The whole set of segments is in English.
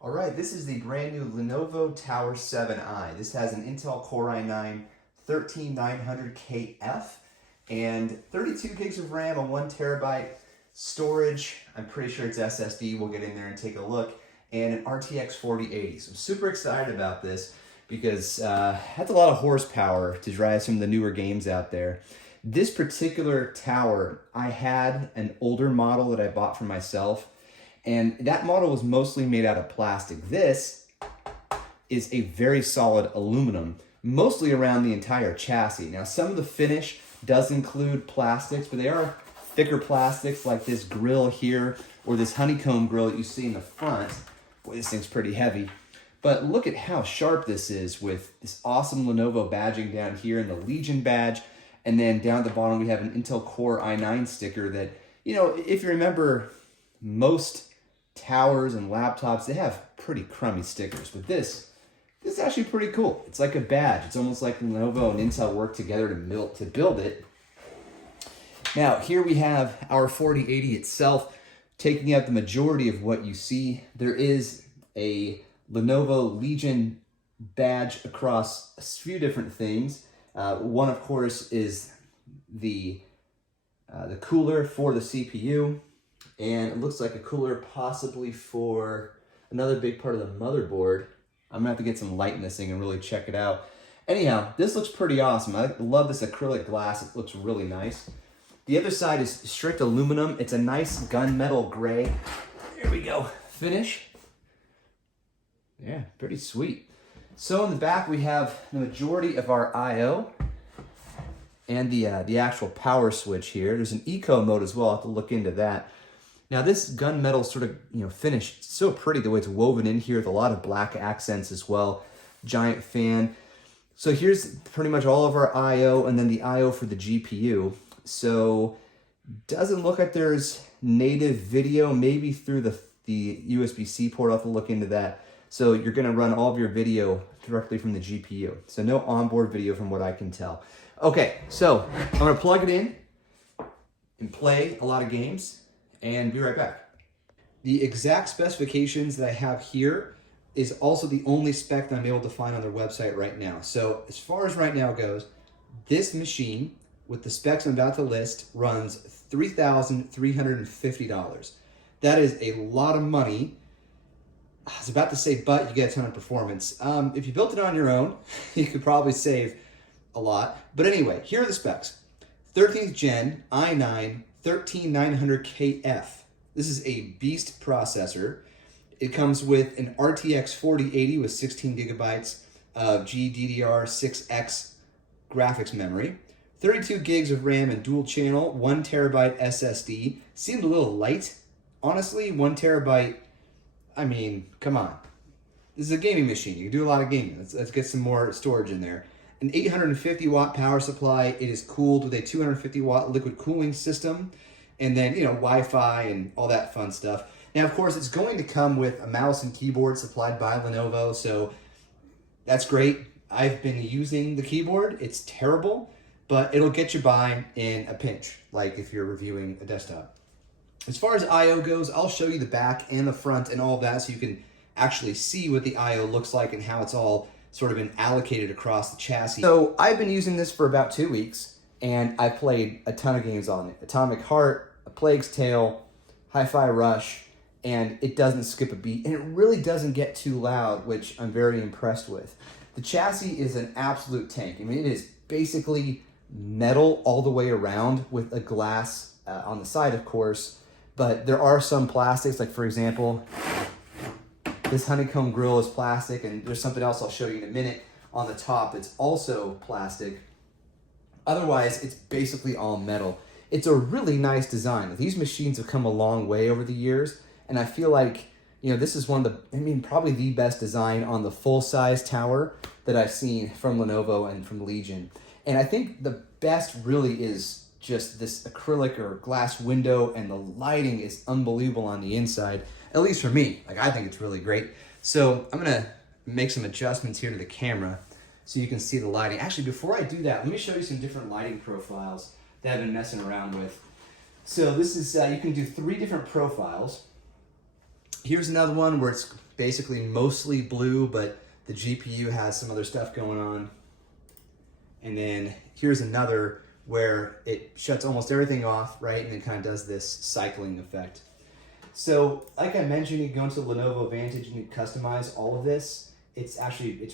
All right, this is the brand new Lenovo Tower 7i. This has an Intel Core i9-13900KF and 32 gigs of RAM and 1 terabyte storage. I'm pretty sure it's SSD. We'll get in there and take a look. And an RTX 4080. So I'm super excited about this because it has a lot of horsepower to drive some of the newer games out there. This particular tower, I had an older model that I bought for myself, and that model was mostly made out of plastic. This is a very solid aluminum, mostly around the entire chassis. Now, some of the finish does include plastics, but they are thicker plastics like this grill here or this honeycomb grill that you see in the front. Boy, this thing's pretty heavy. But look at how sharp this is with this awesome Lenovo badging down here and the Legion badge. And then down at the bottom, we have an Intel Core i9 sticker that, you know, if you remember, most towers and laptops, they have pretty crummy stickers. But this is actually pretty cool. It's like a badge. It's almost like Lenovo and Intel worked together to build it. Now, here we have our 4080 itself, taking out the majority of what you see. There is a Lenovo Legion badge across a few different things. One, of course, is the cooler for the CPU, and it looks like a cooler possibly for another big part of the motherboard. I'm gonna have to get some light in this thing and really check it out. Anyhow, this looks pretty awesome. I love this acrylic glass. It looks really nice. The other side is strict aluminum. It's a nice gunmetal gray. There we go. Finish. Yeah, pretty sweet. So in the back, we have the majority of our I/O and the actual power switch here. There's an eco mode as well. I'll have to look into that. Now this gunmetal sort of finish, it's so pretty the way it's woven in here with a lot of black accents as well. Giant fan. So here's pretty much all of our I/O and then the I/O for the GPU. So doesn't look like there's native video, maybe through the USB-C port. I'll have to look into that. So you're gonna run all of your video directly from the GPU. So no onboard video from what I can tell. Okay, so I'm gonna plug it in and play a lot of games and be right back. The exact specifications that I have here is also the only spec that I'm able to find on their website right now. So as far as right now goes, this machine with the specs I'm about to list runs $3,350. That is a lot of money. I was about to say, but you get a ton of performance. If you built it on your own, you could probably save a lot. But anyway, here are the specs. 13th gen i9-13900KF. This is a beast processor. It comes with an RTX 4080 with 16 gigabytes of GDDR6X graphics memory, 32 gigs of RAM and dual channel, 1 terabyte SSD. Seemed a little light. Honestly, 1 terabyte, I mean, come on. This is a gaming machine. You can do a lot of gaming. Let's get some more storage in there. An 850 watt power supply. It is cooled with a 250 watt liquid cooling system. And then, Wi-Fi and all that fun stuff. Now, of course, it's going to come with a mouse and keyboard supplied by Lenovo. So that's great. I've been using the keyboard. It's terrible, but it'll get you by in a pinch, like if you're reviewing a desktop. As far as I/O goes, I'll show you the back and the front and all of that so you can actually see what the I/O looks like and how it's all sort of been allocated across the chassis. So I've been using this for about 2 weeks, and I played a ton of games on it. Atomic Heart, A Plague's Tale, Hi-Fi Rush, and it doesn't skip a beat, and it really doesn't get too loud, which I'm very impressed with. The chassis is an absolute tank. I mean, it is basically metal all the way around with a glass on the side, of course. But there are some plastics, like for example, this honeycomb grill is plastic, and there's something else I'll show you in a minute on the top that's also plastic. Otherwise, it's basically all metal. It's a really nice design. These machines have come a long way over the years, and I feel like, this is one of the, probably the best design on the full-size tower that I've seen from Lenovo and from Legion. And I think the best really is just this acrylic or glass window, and the lighting is unbelievable on the inside, at least for me. I think it's really great. So I'm gonna make some adjustments here to the camera so you can see the lighting. Actually, before I do that, let me show you some different lighting profiles that I've been messing around with. So this is, you can do 3 different profiles. Here's another one where it's basically mostly blue, but the GPU has some other stuff going on. And then here's another where it shuts almost everything off, right? And then kind of does this cycling effect. So like I mentioned, you go into the Lenovo Vantage and you customize all of this. It's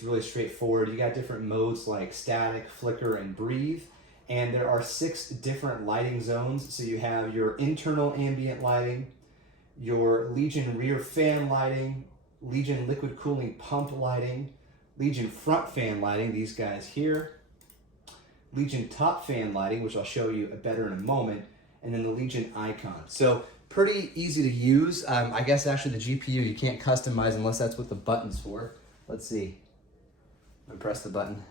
really straightforward. You got different modes like static, flicker, and breathe. And there are 6 different lighting zones. So you have your internal ambient lighting, your Legion rear fan lighting, Legion liquid cooling pump lighting, Legion front fan lighting, these guys here, Legion top fan lighting, which I'll show you better in a moment, and then the Legion icon. So pretty easy to use. I guess actually the GPU you can't customize unless that's what the button's for. Let's see. I'm gonna press the button.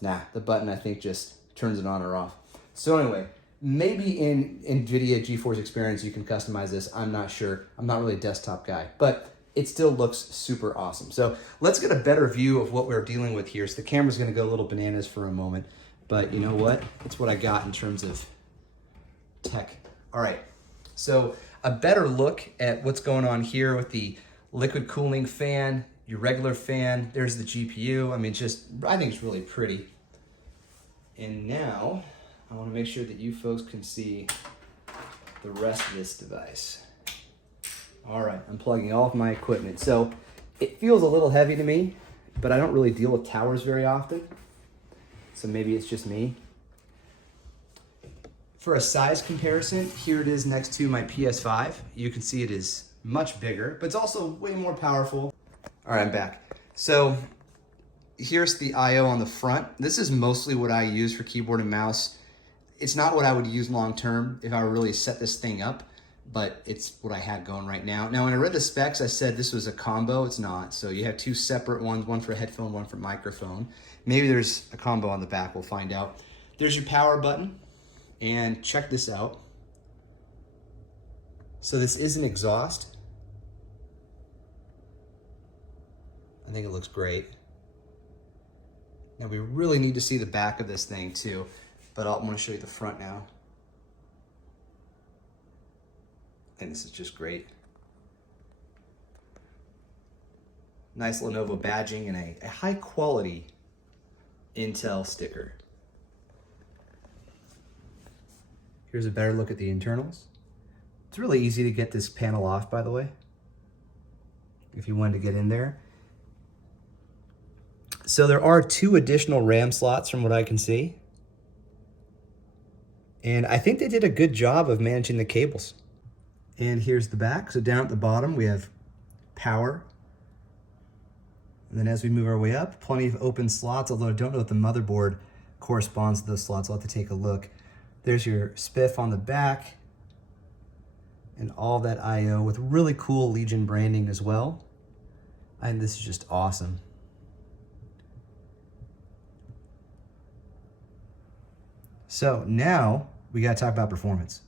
Nah, the button I think just turns it on or off. So anyway, maybe in NVIDIA GeForce Experience you can customize this. I'm not sure. I'm not really a desktop guy, but it still looks super awesome. So let's get a better view of what we're dealing with here. So the camera's gonna go a little bananas for a moment, but you know what? It's what I got in terms of tech. All right, so a better look at what's going on here with the liquid cooling fan, your regular fan, there's the GPU. I mean, I think it's really pretty. And now I wanna make sure that you folks can see the rest of this device. All right, I'm plugging all of my equipment. So it feels a little heavy to me, but I don't really deal with towers very often. So maybe it's just me. For a size comparison, here it is next to my PS5. You can see it is much bigger, but it's also way more powerful. All right, I'm back. So here's the I/O on the front. This is mostly what I use for keyboard and mouse. It's not what I would use long-term if I really set this thing up, but it's what I had going right now. Now, when I read the specs, I said this was a combo. It's not. So you have 2 separate ones, one for headphone, one for microphone. Maybe there's a combo on the back, we'll find out. There's your power button, and check this out. So this is an exhaust. I think it looks great. Now we really need to see the back of this thing too, but I'm gonna show you the front now. I think this is just great. Nice Lenovo badging and a high quality Intel sticker. Here's a better look at the internals. It's really easy to get this panel off, by the way, if you wanted to get in there. So there are 2 additional RAM slots from what I can see. And I think they did a good job of managing the cables. And here's the back. So down at the bottom, we have power. And then as we move our way up, plenty of open slots, although I don't know if the motherboard corresponds to those slots. I'll have to take a look. There's your spiff on the back and all that I/O with really cool Legion branding as well. I think this is just awesome. So now we gotta talk about performance.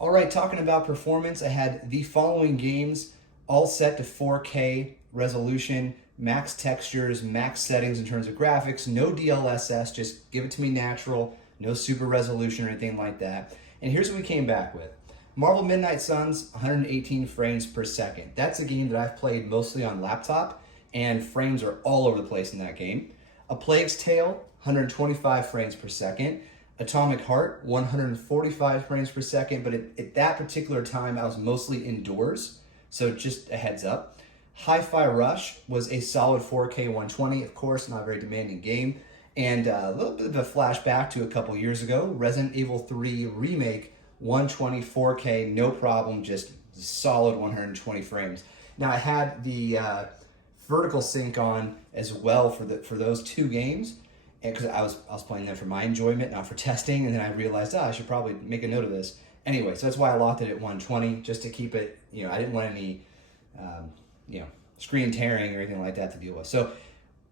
All right, talking about performance, I had the following games all set to 4K resolution, max textures, max settings in terms of graphics, no DLSS, just give it to me natural, no super resolution or anything like that. And here's what we came back with. Marvel Midnight Suns, 118 frames per second. That's a game that I've played mostly on laptop, and frames are all over the place in that game. A Plague's Tale, 125 frames per second. Atomic Heart, 145 frames per second, but at that particular time, I was mostly indoors, so just a heads up. Hi-Fi Rush was a solid 4K 120, of course, not a very demanding game. And a little bit of a flashback to a couple years ago, Resident Evil 3 Remake, 120 4K, no problem, just solid 120 frames. Now I had the vertical sync on as well for those 2 games, and because I was playing them for my enjoyment, not for testing, and then I realized, I should probably make a note of this. Anyway, so that's why I locked it at 120, just to keep it, I didn't want any, screen tearing or anything like that to deal with. So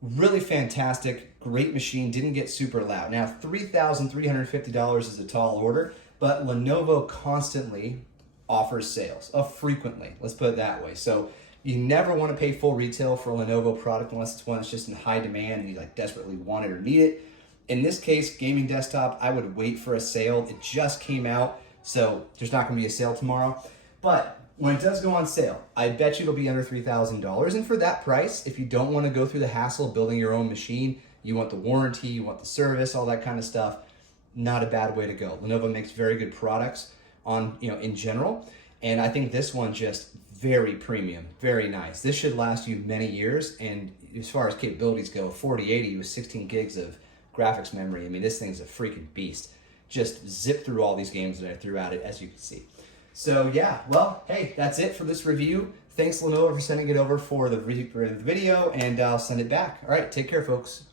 really fantastic, great machine, didn't get super loud. Now, $3,350 is a tall order, but Lenovo constantly offers sales, frequently, let's put it that way. So you never want to pay full retail for a Lenovo product unless it's one that's just in high demand and you desperately want it or need it. In this case, gaming desktop, I would wait for a sale. It just came out, so there's not going to be a sale tomorrow. But when it does go on sale, I bet you it'll be under $3,000. And for that price, if you don't want to go through the hassle of building your own machine, you want the warranty, you want the service, all that kind of stuff, not a bad way to go. Lenovo makes very good products on, in general. And I think this one just very premium, very nice. This should last you many years. And as far as capabilities go, 4080 with 16 gigs of graphics memory. I mean, this thing's a freaking beast. Just zip through all these games that I threw at it, as you can see. So yeah, well, hey, that's it for this review. Thanks Lenovo for sending it over for the video, and I'll send it back. All right, take care, folks.